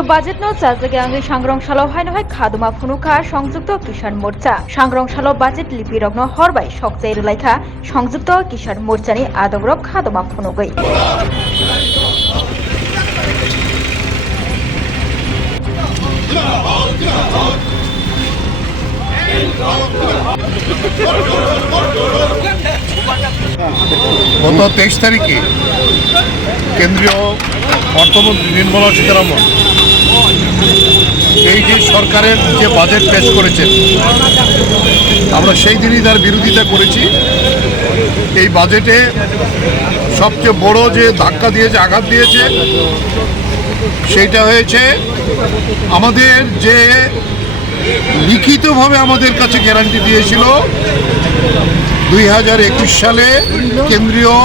केंद्रीय budget no चाजागे आंगे सांग्रांशालाव हायनहाय खादुमा फुनुखा संयुक्त किसान मोर्चा सांग्रांशालाव बाजेट लिपिरग्न हरबाय सकजाय रुलायखा संयुक्त किसान मोर्चानि आदबरक खादुमा फुनुगै গত 23 তারিখে কেন্দ্রীয় অর্থমন্ত্রী নির্মলা সীতারামন এই যে সরকারের যে বাজেট পেশ করেছেন আমরা সেই দিনই তার বিরোধিতা করেছি। এই বাজেটে সবচেয়ে বড় যে ধাক্কা দিয়েছে, আঘাত দিয়েছে, সেইটা হয়েছে আমাদের যে লিখিতভাবে আমাদের কাছে গ্যারান্টি দিয়েছিল 2021 সালে কেন্দ্রীয়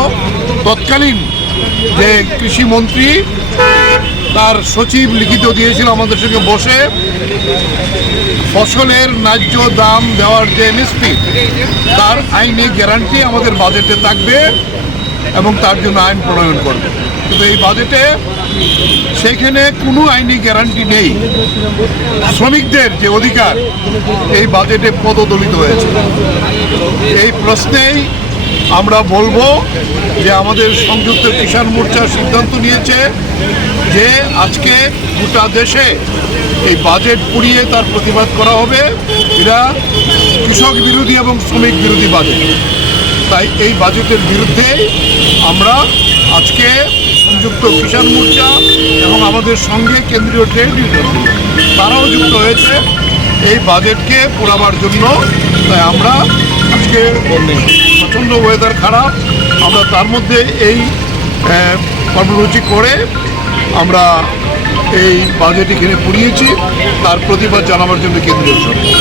তৎকালীন যে কৃষিমন্ত্রী তার সচিব লিখিত দিয়েছিল আমাদের সঙ্গে বসে ফসলের ন্যায্য দাম দেওয়ার যে এমএসপি তার আইনি গ্যারান্টি আমাদের বাজেটে থাকবে এবং তার জন্য আইন প্রণয়ন করবে। কিন্তু এই বাজেটে সেখানে কোনো আইনি গ্যারান্টি নেই। শ্রমিকদের যে অধিকার এই বাজেটে পদদলিত হয়েছে। এই প্রশ্নেই আমরা বলবো যে আমাদের সংযুক্ত কিষাণ মোর্চা সিদ্ধান্ত নিয়েছে যে আজকে গোটা দেশে এই বাজেট পুড়িয়ে তার প্রতিবাদ করা হবে। এরা কৃষক বিরোধী এবং শ্রমিক বিরোধী বাজেট। তাই এই বাজেটের বিরুদ্ধে আমরা আজকে সংযুক্ত কিষাণ মোর্চা এবং আমাদের সঙ্গে কেন্দ্রীয় ট্রেড ইউনিয়ন তারাও যুক্ত হয়েছে এই বাজেটকে পোড়াবার জন্য। তাই আমরা আজকে প্রচণ্ড ওয়েদার খারাপ, আমরা তার মধ্যে এই কর্মসূচি করে আমরা এই বাজেট এখানে পুড়িয়েছি, তার প্রতিবাদ জানাবার জন্য কেন্দ্রীয় সরকার।